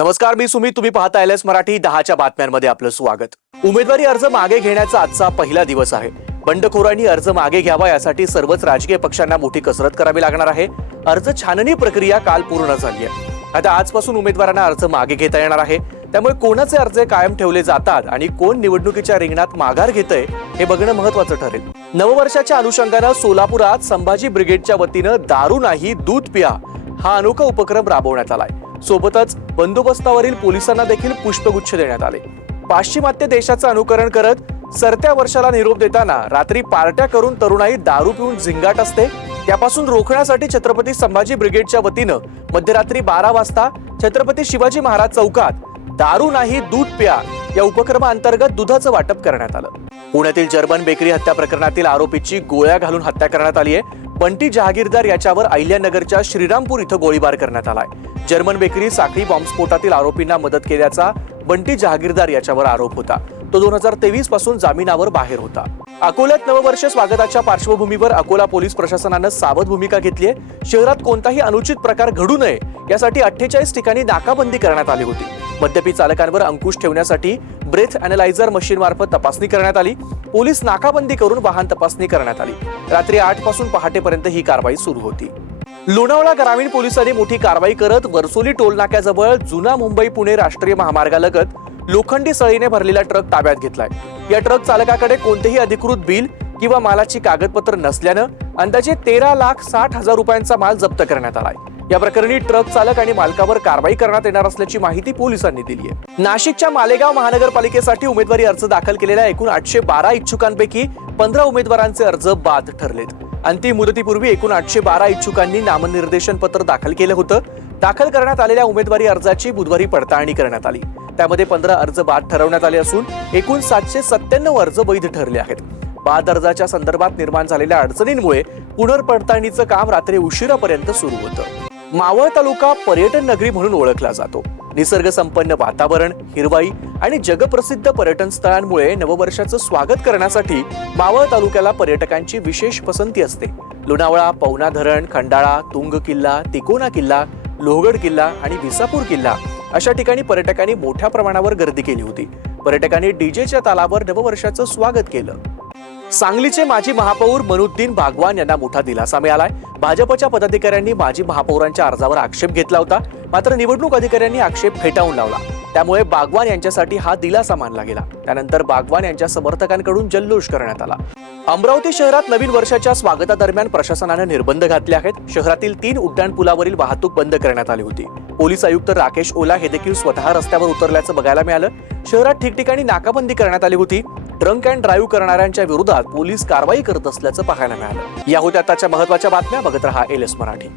नमस्कार, मी सुमित. तुम्ही पाहता एलएस मराठी 10च्या बातम्यांमध्ये आपलं स्वागत. उमेदवारी अर्ज मागे घेण्याचा आजचा पहिला दिवस आहे. बंडखोरांनी अर्ज मागे घ्यावा यासाठी सर्वच राजकीय पक्षांना मोठी कसरत करावी लागणार आहे. अर्ज छाननी प्रक्रिया काल पूर्ण झाली आहे. आता आजपासून उमेदवारांना अर्ज मागे घेता येणार आहे. त्यामुळे कोणाचे अर्ज कायम ठेवले जातात आणि कोण निवडणुकीच्या रिंगणात माघार घेतय हे बघणं महत्त्वाचं ठरेल. नववर्षाच्या अनुषंगानं सोलापुरात संभाजी ब्रिगेडच्या वतीनं दारू नाही दूध पिया हा अनोखा उपक्रम राबवण्यात आलाय. सोबतच बंदोबस्तावरील पोलिसांना देखील पुष्पगुच्छ देण्यात आले. पाश्चिमात्य देशाचं अनुकरण करत सरत्या वर्षाला निरोप देताना रात्री पार्ट्या करून तरुणाई दारू पिऊन झिंगाट असते, त्यापासून रोखण्यासाठी छत्रपती संभाजी ब्रिगेडच्या वतीनं मध्यरात्री 12 वाजता छत्रपती शिवाजी महाराज चौकात दारू नाही दूध प्या या उपक्रमाअंतर्गत दुधाचं वाटप करण्यात आलं. पुण्यातील जर्मन बेकरी हत्या प्रकरणातील आरोपीची गोळ्या घालून हत्या करण्यात आली आहे. बंटी जहागीरदार याच्यावर अहिल्यानगरच्या श्रीरामपूर इथं गोळीबार करण्यात आलाय. जर्मन बेकरी साखळी बॉम्बस्फोटातील आरोपींना मदत केल्याचा बंटी जहागीरदार याच्यावर आरोप होता. तो 2023 पासून जामिनावर बाहेर होता. अकोल्यात नववर्ष स्वागताच्या पार्श्वभूमीवर अकोला पोलीस प्रशासनानं सावध भूमिका घेतली आहे. शहरात कोणताही अनुचित प्रकार घडू नये यासाठी 48 ठिकाणी नाकाबंदी करण्यात आली होती. मद्यपी चालकांवर अंकुश ठेवण्यासाठी ब्रेथ अॅनालायझर मशीन मार्फत तपासणी करण्यात आली. पोलीस नाकाबंदी करून वाहन तपासणी करण्यात आली. रात्री 8 पासून पहाटेपर्यंत ही कारवाई सुरू होती. लोणावळा ग्रामीण पोलिसांनी मोठी कारवाई करत वरसोली टोलनाक्याजवळ जुना मुंबई पुणे राष्ट्रीय महामार्गालगत लोखंडी सळीने भरलेला ट्रक ताब्यात घेतलाय. या ट्रक चालकाकडे कोणतेही अधिकृत बिल किंवा मालाची कागदपत्र नसल्यानं अंदाजे 13,60,000 रुपयांचा माल जप्त करण्यात आलाय. या प्रकरणी ट्रक चालक आणि मालकावर कारवाई करण्यात येणार असल्याची माहिती पोलिसांनी दिली आहे. नाशिकच्या मालेगाव महानगरपालिकेसाठी उमेदवारी अर्ज दाखल केलेल्या एकूण 812 इच्छुकांपैकी 15 उमेदवारांचे अर्ज बाद ठरलेत. अंतिम मुदतीपूर्वी एकूण 812 इच्छुकांनी नामनिर्देशन पत्र दाखल केलं होतं. दाखल करण्यात आलेल्या उमेदवारी अर्जाची बुधवारी पडताळणी करण्यात आली. त्यामध्ये 15 अर्ज बाद ठरवण्यात आले असून एकूण 797 अर्ज वैध ठरले आहेत. बाद अर्जाच्या संदर्भात निर्माण झालेल्या अडचणींमुळे पुनर्पडताळणीचं काम रात्री उशिरापर्यंत सुरू होतं. मावळ तालुका पर्यटन नगरी म्हणून ओळखला जातो. निसर्ग संपन्न वातावरण, हिरवाई आणि जगप्रसिद्ध पर्यटन स्थळांमुळे नववर्षाचं स्वागत करण्यासाठी मावळ तालुक्याला पर्यटकांची विशेष पसंती असते. लोणावळा, पवना धरण, खंडाळा, तुंग किल्ला, तिकोना किल्ला, लोहगड किल्ला आणि विसापूर किल्ला अशा ठिकाणी पर्यटकांनी मोठ्या प्रमाणावर गर्दी केली होती. पर्यटकांनी डीजेच्या तालावर नववर्षाचं स्वागत केलं. सांगलीचे माजी महापौर मनुद्दीन बागवान यांना मोठा दिलासा मिळालाय. भाजपच्या पदाधिकाऱ्यांनी माजी महापौरांच्या अर्जावर आक्षेप घेतला होता, मात्र निवडणूक अधिकाऱ्यांनी आक्षेप फेटाळून लावला. त्यामुळे बागवान यांच्यासाठी हा दिलासा मानला गेला. त्यानंतर बागवान यांच्या समर्थकांकडून जल्लोष करण्यात आला. अमरावती शहरात नवीन वर्षाच्या स्वागतादरम्यान प्रशासनाने निर्बंध घातले आहेत. शहरातील 3 उड्डाणपुलावरील वाहतूक बंद करण्यात आली होती. पोलीस आयुक्त राकेश ओला हे देखील स्वतः रस्त्यावर उतरल्याचं बघायला मिळालं. शहरात ठिकठिकाणी नाकाबंदी करण्यात आली होती. ड्रंक अँड ड्राईव्ह करणाऱ्यांच्या विरोधात पोलीस कारवाई करत असल्याचं पाहायला मिळालं. या होत्या आताच्या महत्त्वाच्या बातम्या. बघत रहा एलएस मराठी.